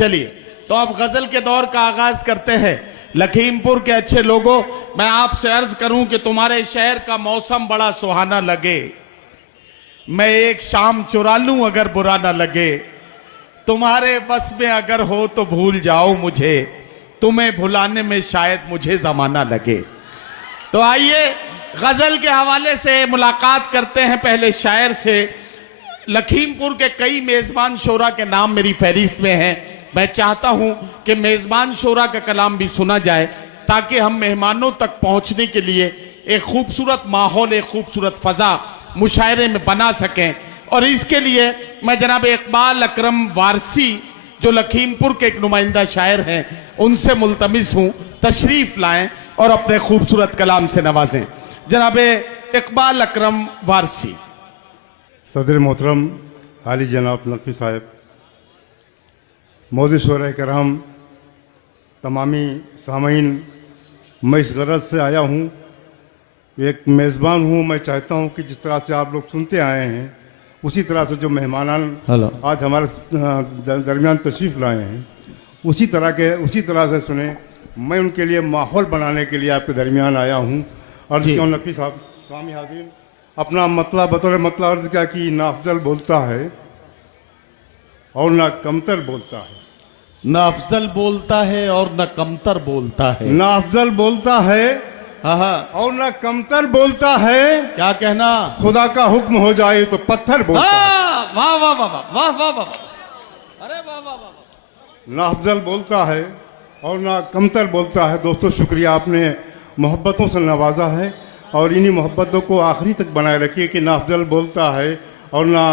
चलिए तो अब गजल के दौर का आगाज करते हैं। लखीमपुर के अच्छे लोगों, मैं आपसे अर्ज करूं कि तुम्हारे शहर का मौसम बड़ा सुहाना लगे, मैं एक शाम चुरा लूं अगर बुरा ना लगे, तुम्हारे बस में अगर हो तो भूल जाओ मुझे, तुम्हें भुलाने में शायद मुझे जमाना लगे। तो आइए गजल के हवाले से मुलाकात करते हैं पहले शायर से। लखीमपुर के कई मेजबान शोरा के नाम मेरी फहरिस्त में हैं। मैं चाहता हूं कि मेजबान शोरा का कलाम भी सुना जाए ताकि हम मेहमानों तक पहुंचने के लिए एक खूबसूरत माहौल, एक खूबसूरत फजा मुशायरे में बना सकें। और इसके लिए मैं जनाब इकबाल अकरम वारसी जो लखीमपुर के एक नुमाइंदा शायर हैं उनसे मुल्तमिस हूं तशरीफ लाएं और अपने खूबसूरत कलाम से नवाजें। जनाब इकबाल अकरम वारसी। सदर मोहतरम आली जनाब नकवी साहब, मौजूद शोरा कराम, तमामी सामीन, मैं इस गरज से आया हूँ, एक मेज़बान हूँ। मैं चाहता हूँ कि जिस तरह से आप लोग सुनते आए हैं उसी तरह से जो मेहमान आज हमारे दरमियान तशरीफ़ लाए हैं उसी तरह से सुने। मैं उनके लिए माहौल बनाने के लिए आपके दरमियान आया हूँ। अर्ज़ क्यों नकवी साहब, कामी हाज़रीन, अपना मतलब बतौर मतलब अर्ज़ क्या कि ना अफजल बोलता है और ना कमतर बोलता है, ना अफजल बोलता है और ना कमतर बोलता है, ना अफजल बोलता है और ना कमतर बोलता है। क्या कहना, खुदा का हुक्म हो जाए तो पत्थर बोलता है। वाह वाह वाह वाह वाह वाह, अरे वाह वाह वाह। ना अफजल बोलता है और ना कमतर बोलता है। दोस्तों शुक्रिया, आपने मोहब्बतों से नवाजा है और इन्हीं मोहब्बतों को आखिरी तक बनाए रखिए कि ना अफजल बोलता है और ना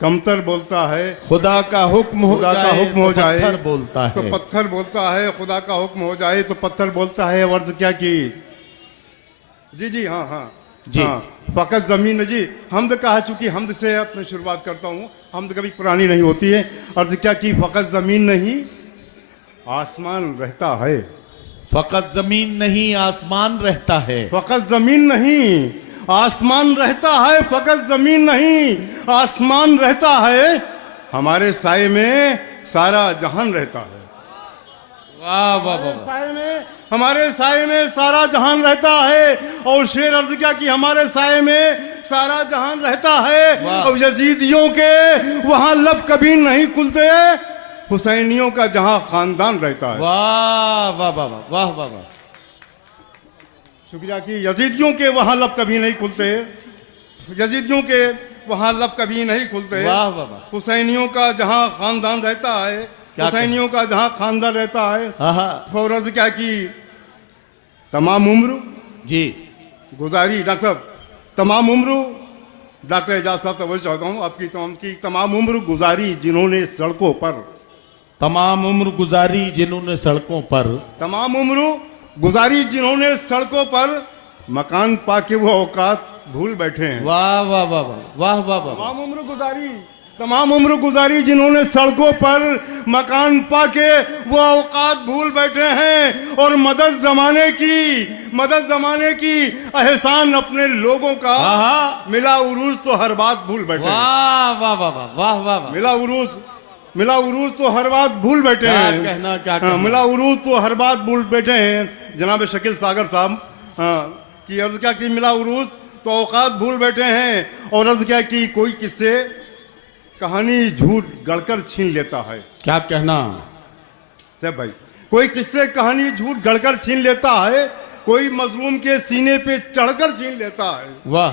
कमतर बोलता है। खुदा का हुक्म हो जाए तो पत्थर बोलता है, तो पत्थर बोलता है। खुदा का हुक्म हो जाए तो पत्थर बोलता है। वर्ज क्या की जी हाँ जी हाँ, फ़कत ज़मीन जी हमद कहा, चूंकि हमद से अपनी शुरुआत करता हूँ, हमद कभी पुरानी नहीं होती है। अर्ज क्या की फ़कत ज़मीन नहीं आसमान रहता है, फकत जमीन नहीं आसमान रहता है, फ़कत ज़मीन नहीं आसमान रहता है, फ़कत ज़मीन नहीं आसमान रहता है। हमारे साए में सारा जहान रहता है। वाह वाह वाह। हमारे साए में सारा जहान रहता है। और शेर अर्ज क्या कि हमारे साए में सारा जहान रहता है। और यजीदियों के वहां लब कभी नहीं खुलते, हुसैनियों का जहां खानदान रहता है। वाह वाह वाह वाह वाह वाह। शुक्रिया कि यजीदियों के वहां लब कभी नहीं खुलते, यजीदियों के वहां लब कभी नहीं खुलते। वाह वाह वाह। हुसैनियों का जहां खानदान रहता है, हुसैनियों का जहां खानदान रहता है। फौरज क्या की तमाम उम्र जी गुजारी, डॉक्टर साहब तमाम उम्र, डॉक्टर एजाज साहब तो वही चाहता हूँ आपकी तमाम उम्र गुजारी जिन्होंने सड़कों पर, तमाम उम्र गुजारी जिन्होंने सड़कों पर, तमाम उम्र गुजारी जिन्होंने सड़कों पर, मकान पाके वो औकात भूल बैठे हैं। वाह वाह वाह वाह वाह वाह। तमाम उम्र गुजारी जिन्होंने सड़कों पर, मकान पाके वो औकात भूल बैठे हैं। और मदद जमाने की एहसान अपने लोगों का, मिला उरूज तो हर बात भूल बैठे। वाह वाह वाह वाह वाह वाह। मिला उरूज तो हर बात भूल बैठे हैं। क्या कहना, मिला उरूज तो हर बात भूल बैठे हैं। जनाब शकील सागर साहब की अर्ज क्या की मिला उरूज तो औकात भूल बैठे हैं। और अर्ज क्या की कोई किससे कहानी झूठ गढ़कर छीन लेता है। क्या कहना सब भाई, कोई किससे कहानी झूठ गढ़कर छीन लेता है, कोई मजलूम के सीने पे चढ़कर छीन लेता है। वाह।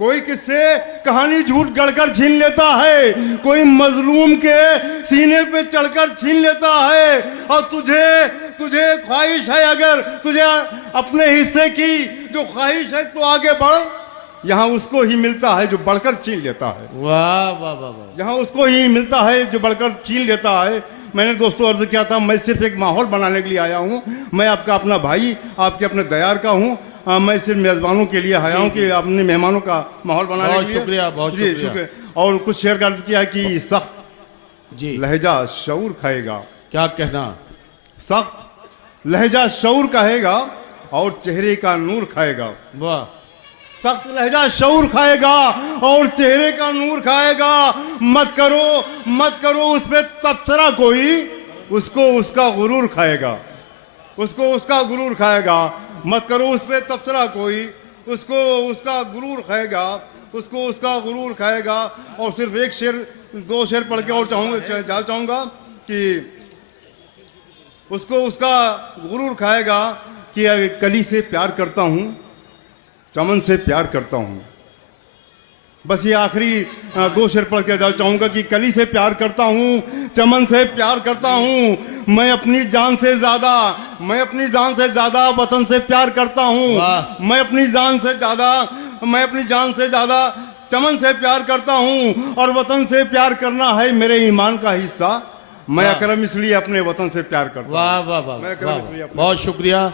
कोई किससे कहानी झूठ गढ़कर छीन लेता है, कोई मजलूम के सीने पे चढ़कर छीन लेता है। और तुझे ख्वाहिश है, अगर तुझे अपने हिस्से की जो ख्वाहिश है तो आगे बढ़, यहाँ उसको ही मिलता है जो बढ़कर छीन लेता है। वाह वाह वाह। यहाँ उसको ही मिलता है जो बढ़कर छीन लेता है। मैंने दोस्तों अर्ज किया था, मैं सिर्फ एक माहौल बनाने के लिए आया हूँ। मैं आपका अपना भाई, आपके अपने दयार का हूँ। मैं सिर्फ मेज़बानों के लिए आया हूँ कि अपने मेहमानों का माहौल बनाने के लिए। शुक्रिया, बहुत शुक्रिया। और कुछ शेर का अर्ज किया कि सख्त जी लहजा शऊर खाएगा। क्या कहना, सख्त लहजा शऊर खाएगा और चेहरे का नूर खाएगा। वाह। सख्त लहजा शऊर खाएगा और चेहरे का नूर खाएगा। मत करो उस पे तबसरा कोई, उसको उसका गुरूर खाएगा, उसको उसका गुरूर खाएगा। मत करो उस पर तबसरा कोई, उसको उसका गुरूर खाएगा, उसको उसका गुरूर खाएगा। और सिर्फ एक शेर, दो शेर पढ़ के और चाहूंगा कि उसको उसका गुरूर खाएगा कि कली से प्यार करता हूं, चमन से प्यार करता हूं। बस ये आखिरी दो शेर पढ़ के चाहूंगा कि कली से प्यार करता हूं, चमन से प्यार करता हूं। मैं अपनी जान से ज्यादा वतन से प्यार करता हूं। मैं अपनी जान से ज्यादा चमन से प्यार करता हूं। और वतन से प्यार करना है मेरे ईमान का हिस्सा। मैं अकरम इसलिए अपने वतन से प्यार करता हूं। वाह वाह वाह, बहुत शुक्रिया।